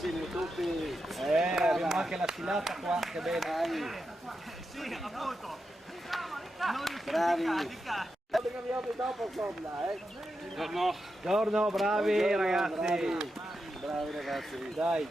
bravissimi tutti. Abbiamo anche la sfilata qua, che bene. Sì, appunto. Bravi. Che abbiamo dopo insomma, Buongiorno, bravi Buongiorno, ragazzi. bravi ragazzi. Dai.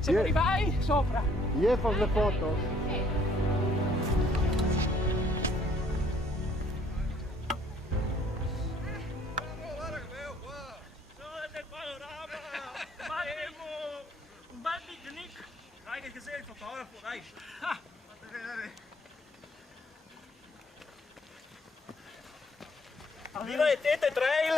Se mi vai sopra. Io faccio le foto. Zo'n panorama. Maar helemaal een bal picnic. Kijk eens gezien, fotograaf voor reis. Viva e tete trail!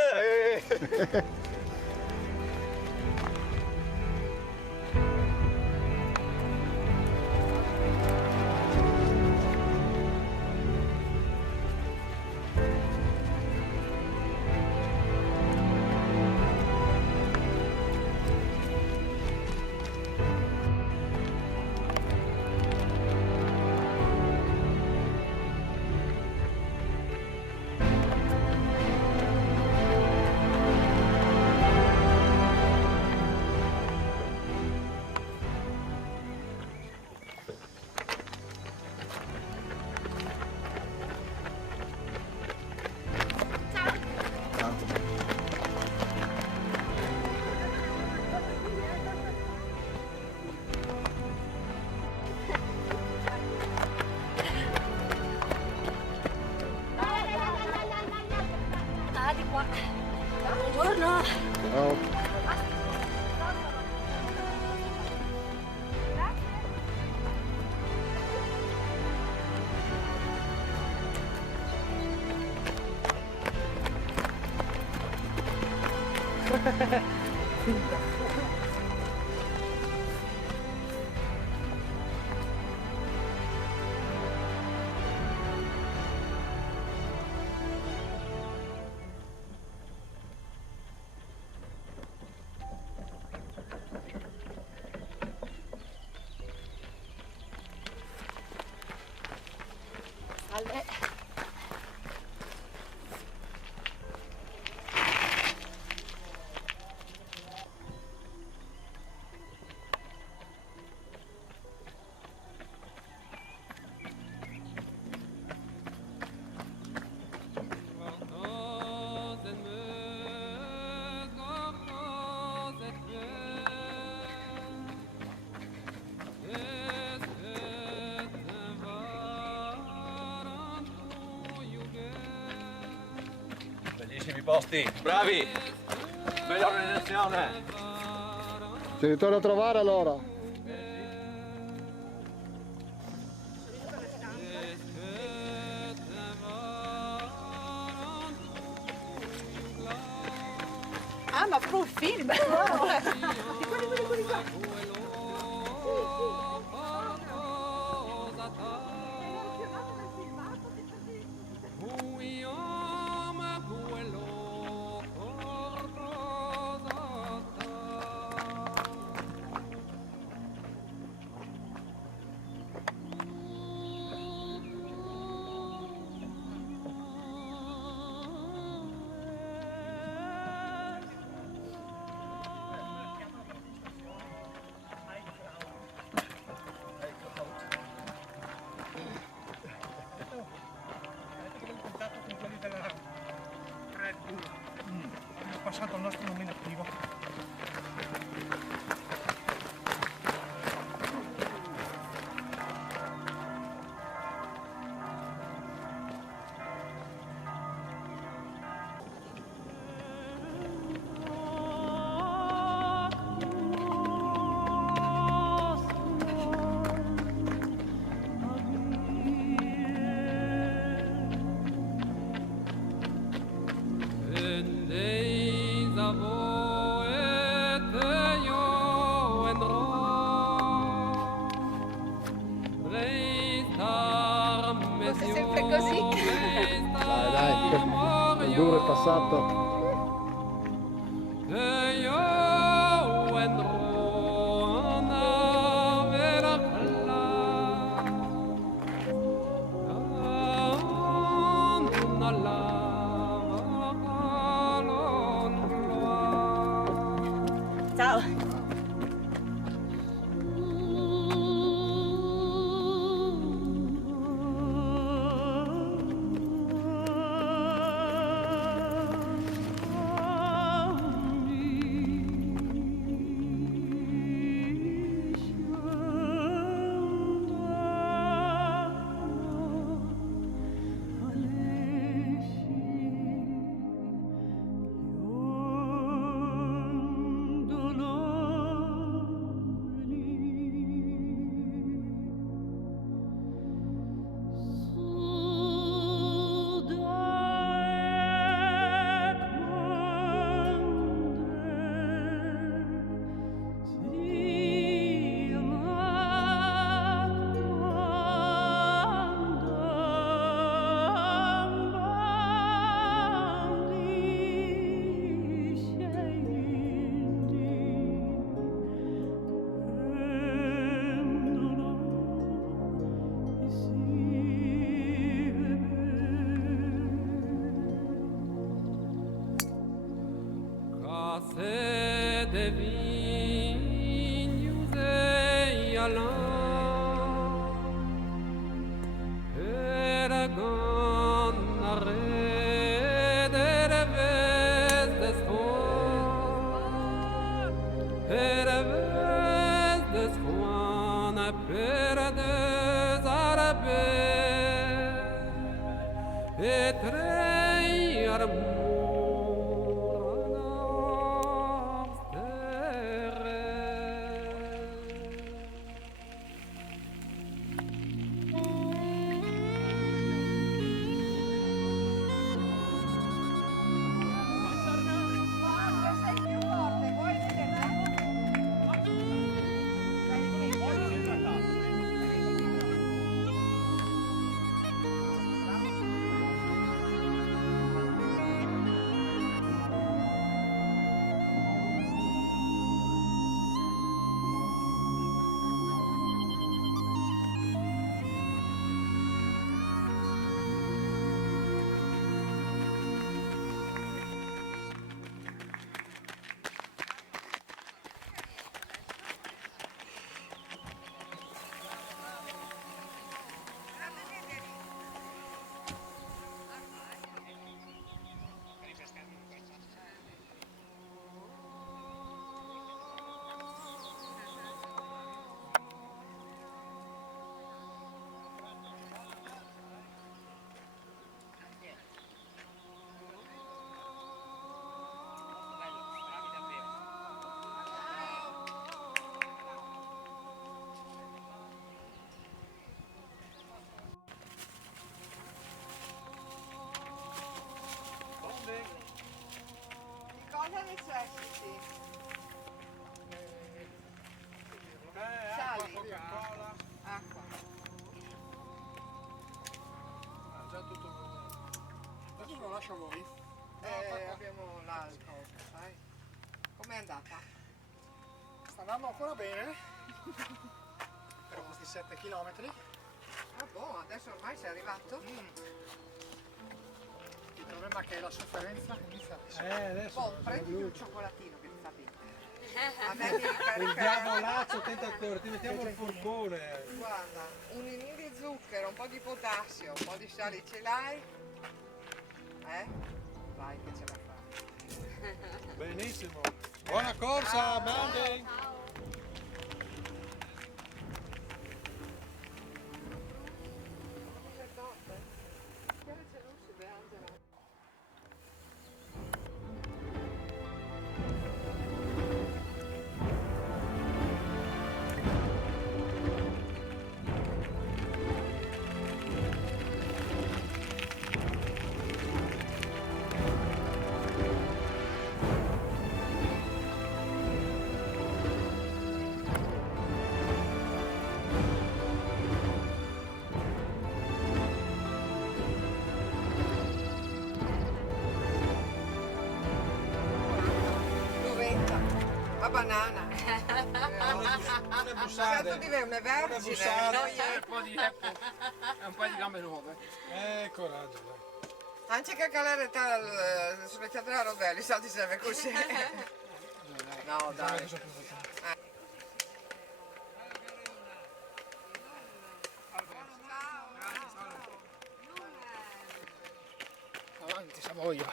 Ah, di qua. Buongiorno. Ciao. Salve. Bellissimi posti, bravi! Bella organizzazione! Ci ritorno a trovare allora. Ah, ma proprio un film! Guardi qua. lasciato il nostro nominativo. Fosse sempre così. Dai, il duro è passato. Ciao. Cosa necessiti? Sali. Acqua. Già tutto. Adesso lo lascio a voi. Abbiamo l'alcol, sai? Com'è andata? Sta andando ancora bene. Per questi 7 km. Ah boh, adesso ormai sei arrivato? Il problema è che la sofferenza inizia. Adesso. Boh, prenditi un cioccolatino che ti fa bene. A me mi Il ricarica. diavolaccio, attento ancora, ti mettiamo il forcone. Guarda, un inino di zucchero, un po' di potassio, un po' di sale ce l'hai? Vai che ce la fai. Benissimo. Buona corsa, Mandy. La banana. Una bussata. Certo di me, una vergine. bussata. Un po' di e un paio di gambe nuove. Coraggio, dai. Anche che calare sulle teatrali rovelli, salti serve così. No, dai. Avanti, Savoia.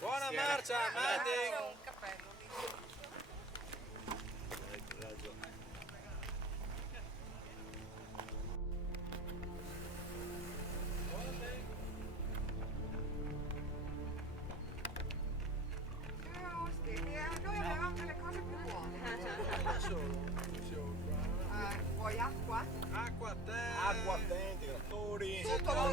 Buona marcia, Mandy. Un cappello. Noi avevamo delle cose più buone. Vuoi acqua? Acqua a te. Acqua attenti, grattori. Tutto, Tutto, 1,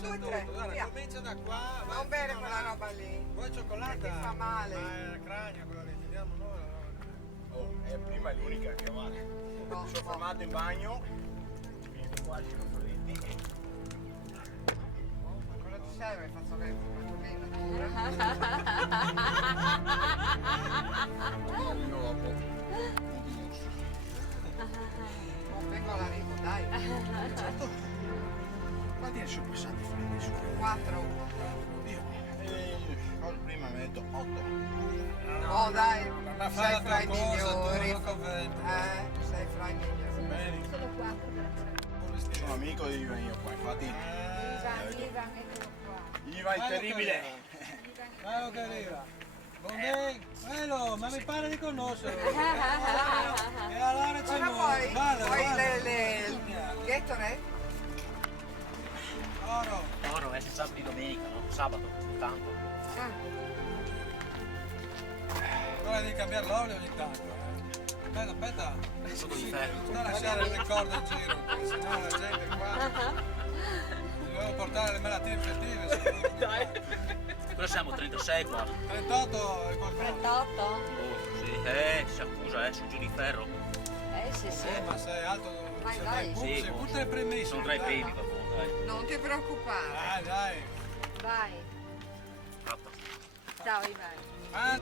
2, 3, Guarda, via. comincia da qua. vai Non bere fino quella là. roba lì. Vuoi cioccolata? Che fa male. Ma è il cranio quello lì, tiriamo noi. Oh, è prima è l'unica che va. Mi No, sono no. fermato in bagno. Vieni qua, ci freddi. Ma cosa ti serve? Faccio che natura. Non vengo all'arrivo, dai. Quanti ne sono passati fuori su? 4. Prima metto 8. Oh dai, Ma fai sei la fra tua i cosa, migliori. tu non conventi. Sei fra i migliori. Bene. Sono 4 grazie. Sono amico di Ivan io qua, infatti. Ivan, eccolo qua. Ivan è terribile. Ciao che arriva. Buon bello, ma mi pare di conoscere. E allora c'è Cosa noi. vuoi? Guarda, Vuoi guarda. il Gatorade? Oro. No, no, è sabato di domenica, no? Sabato, tanto. Ora devi cambiare l'olio ogni tanto. Aspetta, aspetta. Sotto di ferro. Non lasciare il ricordo in giro, perché sennò la gente qua. Dobbiamo portare le malattie infettive. Dai. Cosa siamo? 36 qua. 38 e qualcosa. 38? Oh, sì, si accusa, su giù di ferro. Sì, sì. Ma sei alto. Vai, sei vai. sei Sì, tutte le primissime. Sono tra i dai. primi, vabbè, dai. Non ti preoccupare. Dai, dai. Vai. Fatta. Ciao Ivan. Ah.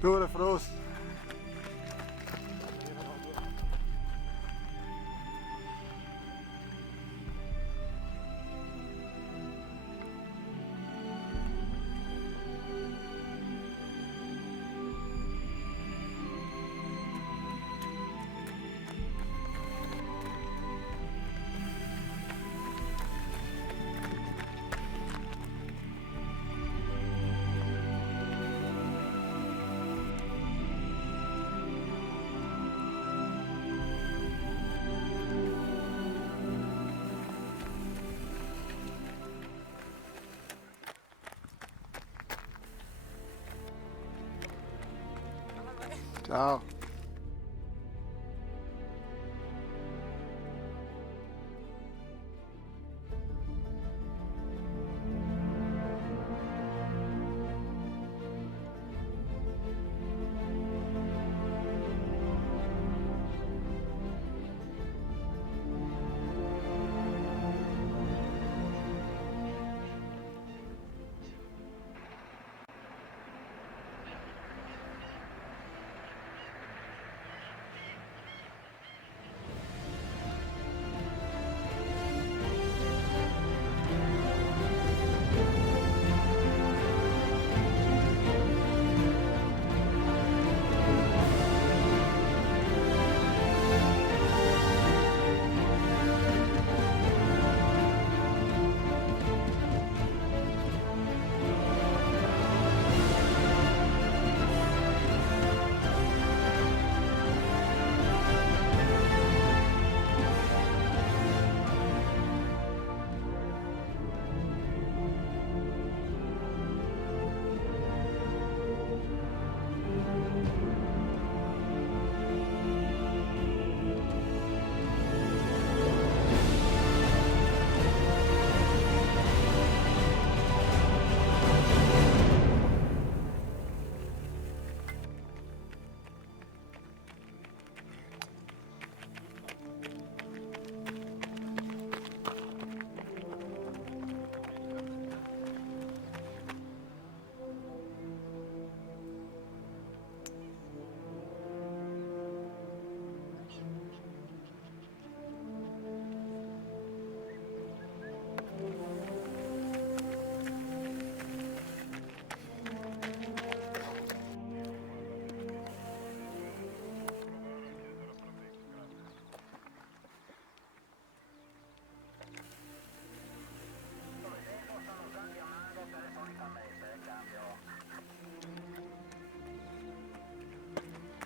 Dove Frost? Ciao.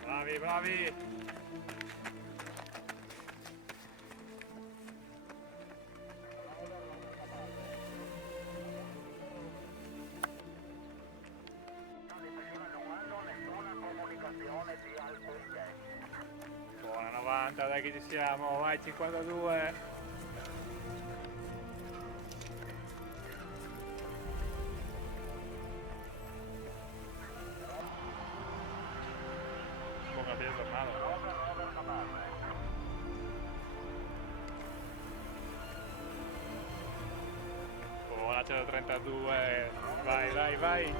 Bravi, bravi! Buona 90, dai che ci siamo, vai 52! Buona 132, vai, vai, vai!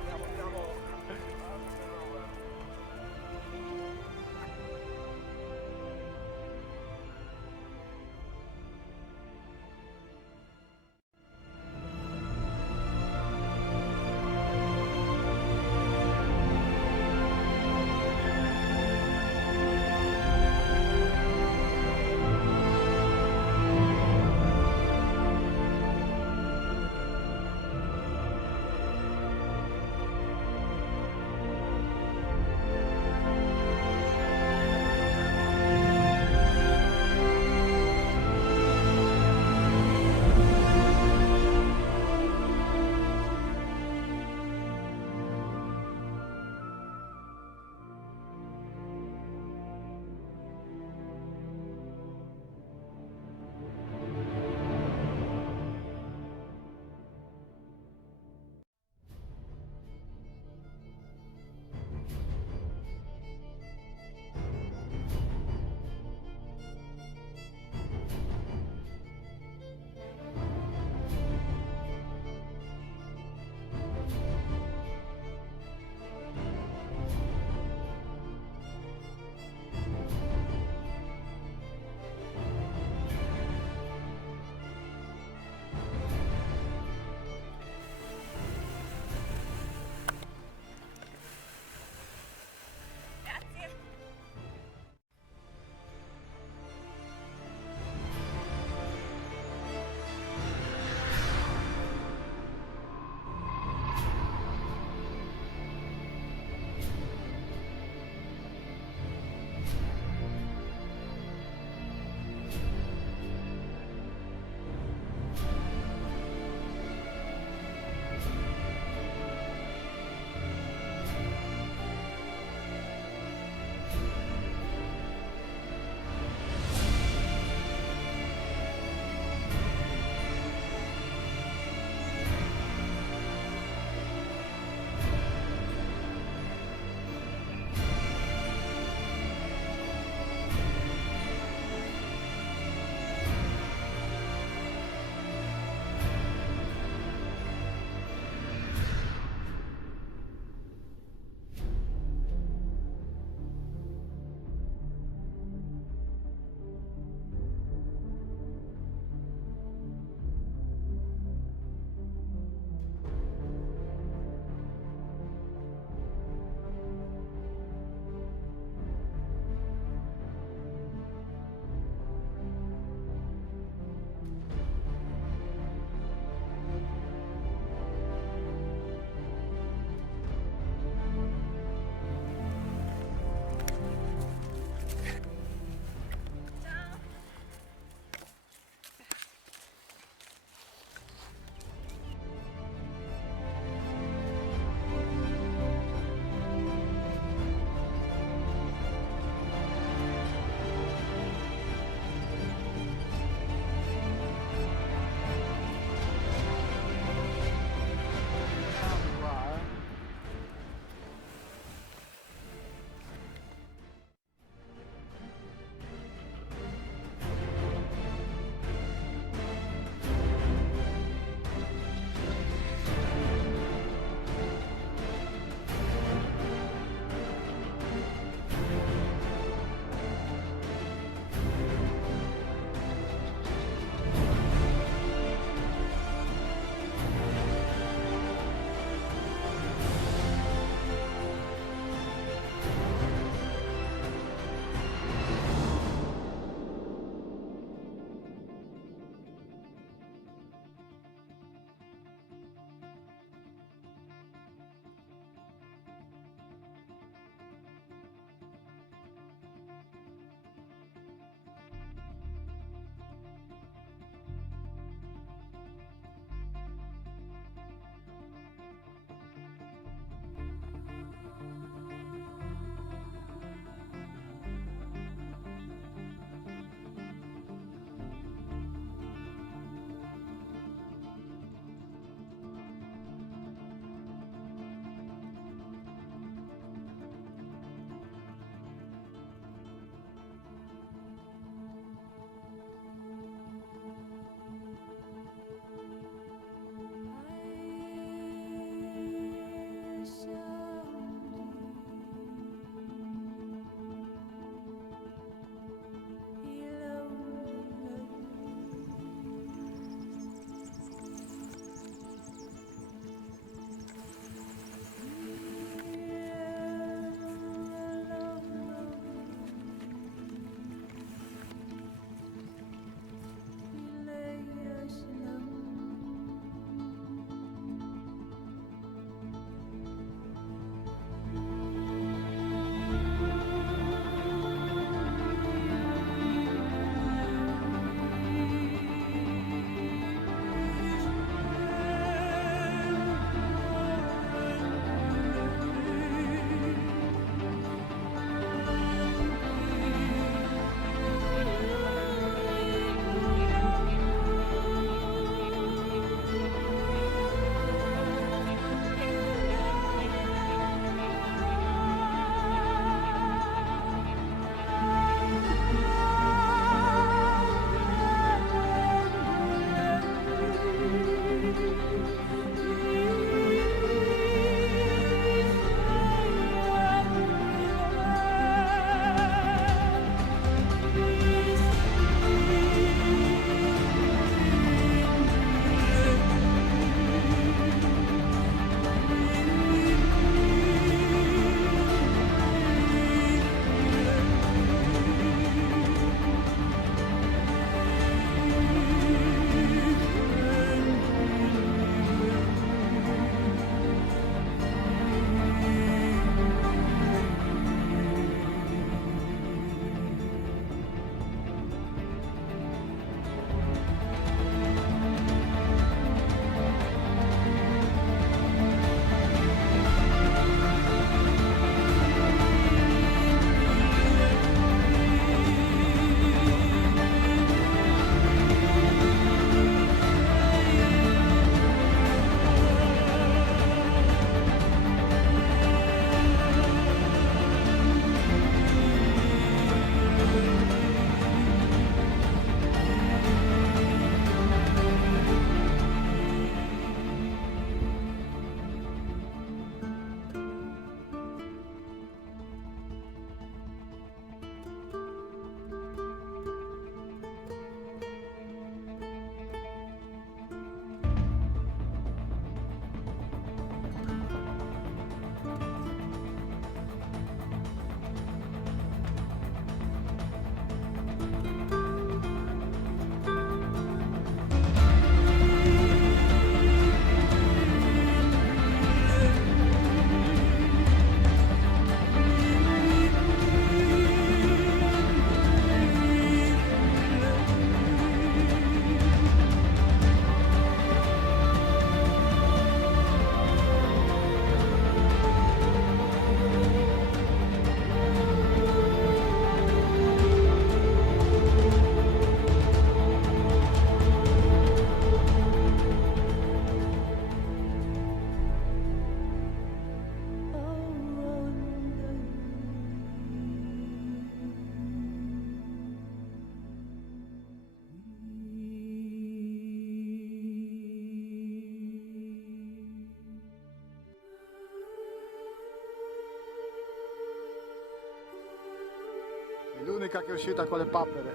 che è uscita con le papere.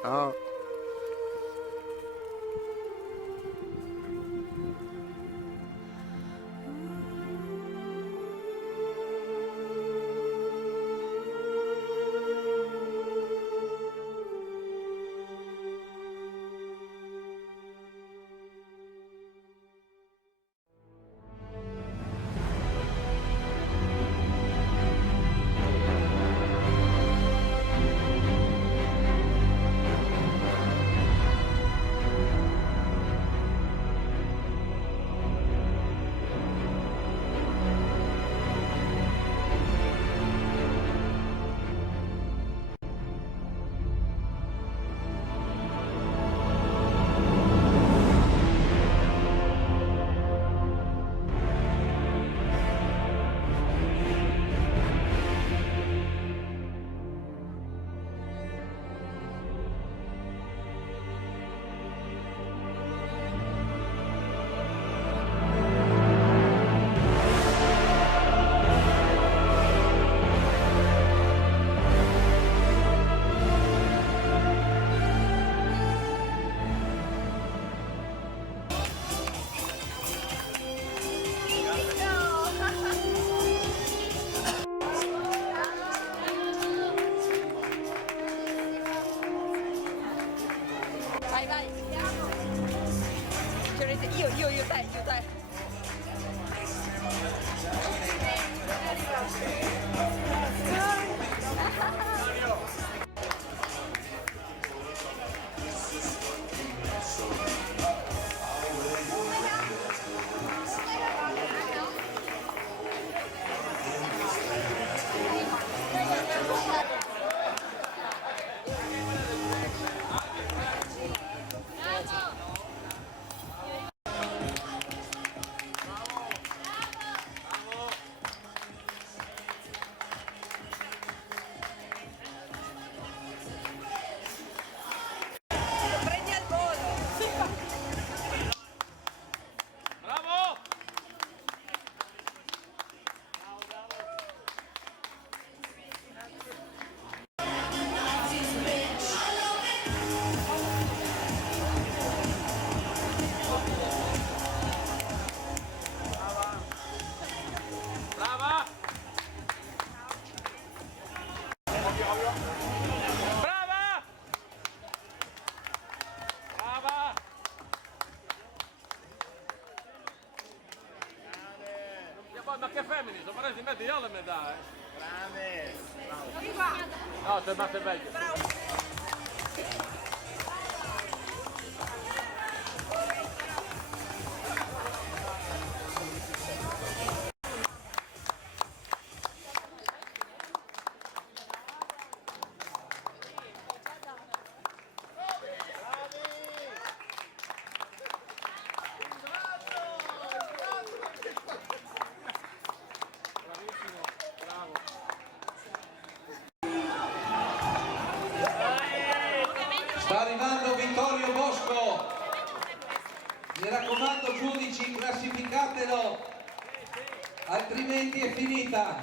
Ciao. Vai, vai. Io, dai. Prendi al volo. Bravo! Brava! Brava! Brava! Ja, poi, ma che femmini, sono presi in mezzo io le dà, Grande! No, sei batte meglio. Bravissimo, bravo. Sta arrivando Vittorio Bosco, mi raccomando giudici, classificatelo, altrimenti è finita.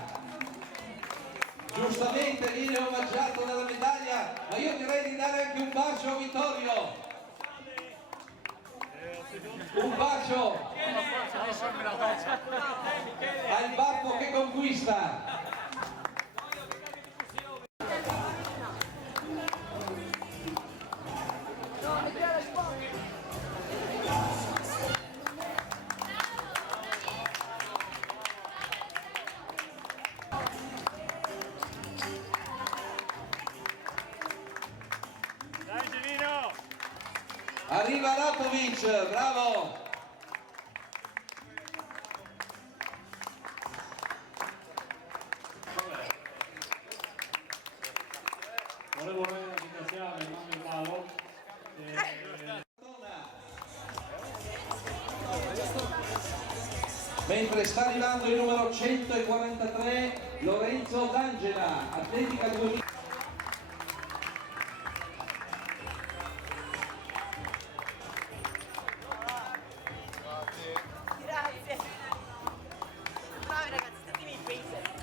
Giustamente viene omaggiato dalla medaglia, ma io direi di dare anche un bacio a Vittorio. Un bacio al baffo che conquista. Dai Gelino! Arriva Rapovic, bravo! Volevo ringraziare il nome Paolo. Mentre sta arrivando il numero 143 Lorenzo D'Angela, atletica 2000. Grazie. Bravi ragazzi, statemi in pace.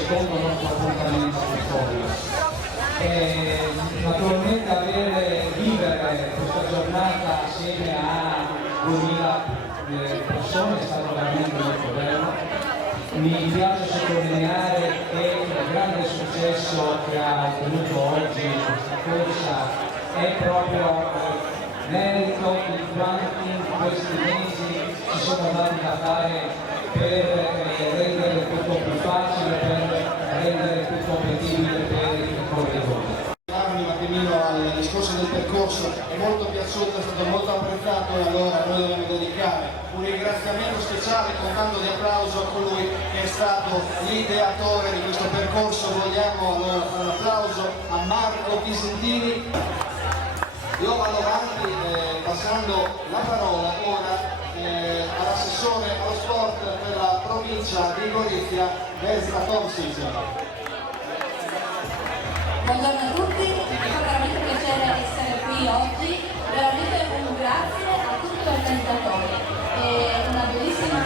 secondo nostro appuntamento storico. E naturalmente vivere questa giornata assieme a 2000 persone è stato veramente molto bello. Mi piace sottolineare che il grande successo che ha ottenuto oggi questa corsa è proprio merito di quanti in questi mesi si sono andati a fare per rendere tutto più facile, per rendere tutto appetibile per i corridori. Un attimino al discorso del percorso, è molto piaciuto, è stato molto apprezzato e allora noi dobbiamo dedicare un ringraziamento speciale con tanto di applauso a colui che è stato l'ideatore di questo percorso. Vogliamo allora fare un applauso a Marco Pisentini. Io vado avanti passando la parola ora all'assessore allo sport per la provincia di Gorizia, Vesna Tomsic. Buongiorno a tutti, mi fa veramente piacere essere qui oggi, veramente un grazie a tutti gli organizzatori, è una bellissima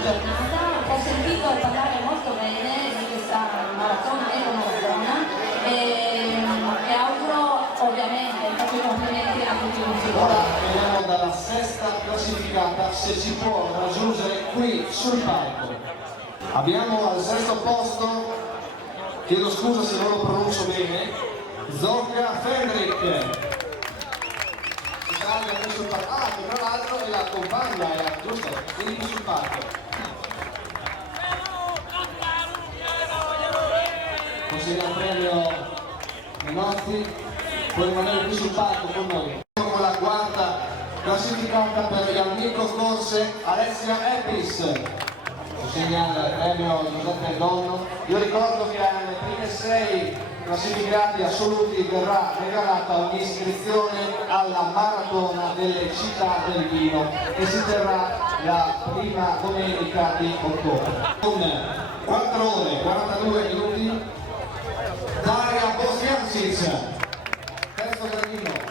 giornata, ho sentito parlare molto bene di questa maratona, e auguro ovviamente, faccio i complimenti a tutti i vincitori. Ora vediamo dalla sesta classificata se si può raggiungere qui sul palco. Abbiamo al sesto posto, chiedo scusa se non lo pronuncio bene, Zorga Fendrik. Si salga qui sul palco. Ah, che tra l'altro è la compagna, giusto? Quindi qui sul palco. Consegna il premio Menotti, può rimanere qui sul palco con noi. Con la quarta classificata per gli amico corse Alessia Epis. Consegna il premio Giuseppe Donno. Io ricordo che alle prime 6 classificati assoluti verrà regalata un'iscrizione alla maratona delle città del vino che si terrà la prima domenica di ottobre. Con 4 ore e 42 minuti Daria Bosjancic, terzo gradino.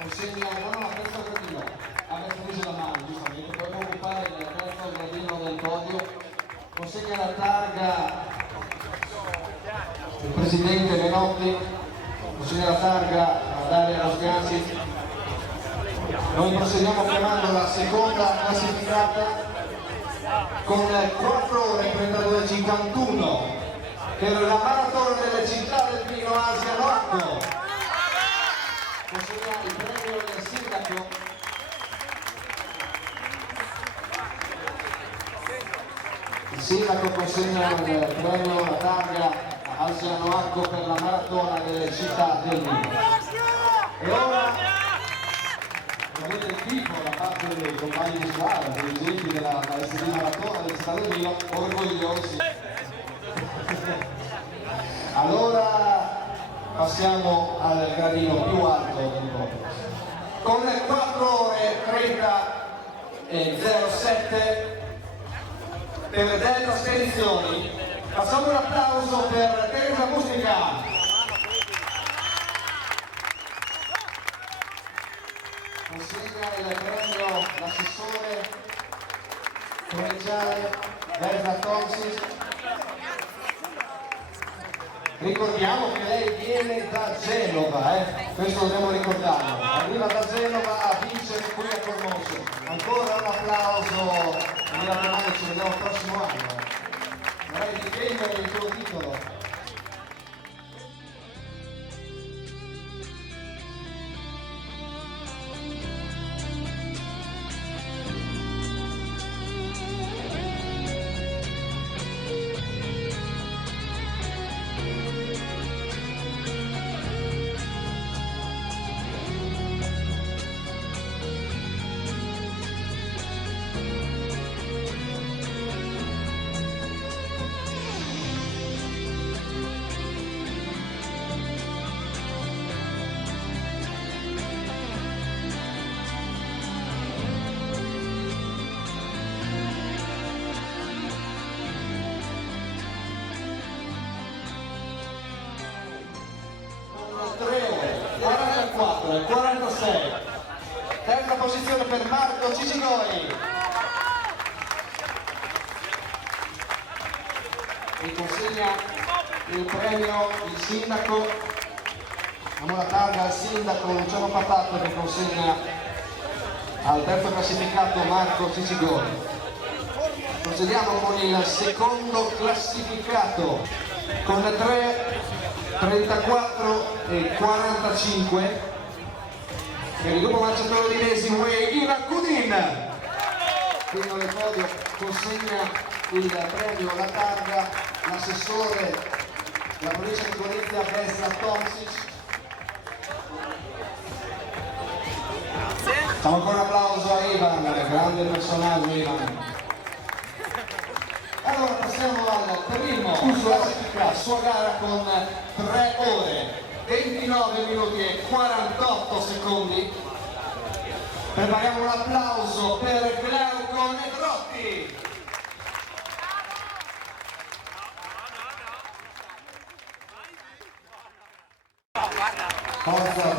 Consegna, no, terzo gradino. Avete preso la mano, giustamente, poi può occupare il terzo gradino del podio. Consegna la targa il presidente Menotti, consegna la targa a Daria Bosjancic. Noi proseguiamo chiamando la seconda classificata con 4 ore e 32,51 per la maratona delle città del vino Asia Noacco. Consegna il premio del sindaco. Il sindaco consegna il premio, la targa a Asia Noacco per la maratona delle città del vino. E ora avete il tifo da parte dei compagni di squadra, dei dirigenti della SD Maratona del città del vino, orgogliosi. Allora passiamo al gradino più alto del podio. Con 4 ore 30 e 07 per Delta Spedizioni, facciamo un applauso per Teresa Mustica. Consegna il premio l'assessore provinciale Vesna Tomsic. Ricordiamo che lei viene da Genova, questo dobbiamo ricordarlo. Arriva da Genova a vincere qui a Cormoso. Ancora un applauso, mi raccomando, ci vediamo il prossimo anno. Vorrei difendere il tuo titolo. E 46, terza posizione per Marco Cicigoi. e consegna il premio il sindaco. Diamo la targa al sindaco Luciano Patato che consegna al terzo classificato Marco Cicigoni. Procediamo con il secondo classificato con 3, 34 e 45 per il gruppo lanciatore udinesi Ivan Cudin. Quindi nel podio consegna il premio, la targa, l'assessore della provincia di Gorizia Vesla Tomsic. Facciamo ancora un applauso a Ivan, grande personaggio Ivan. Allora passiamo al primo classifica sua gara con 3 ore, 29 minuti e 48 secondi. Prepariamo un applauso per Glauco Nedrotti. Forza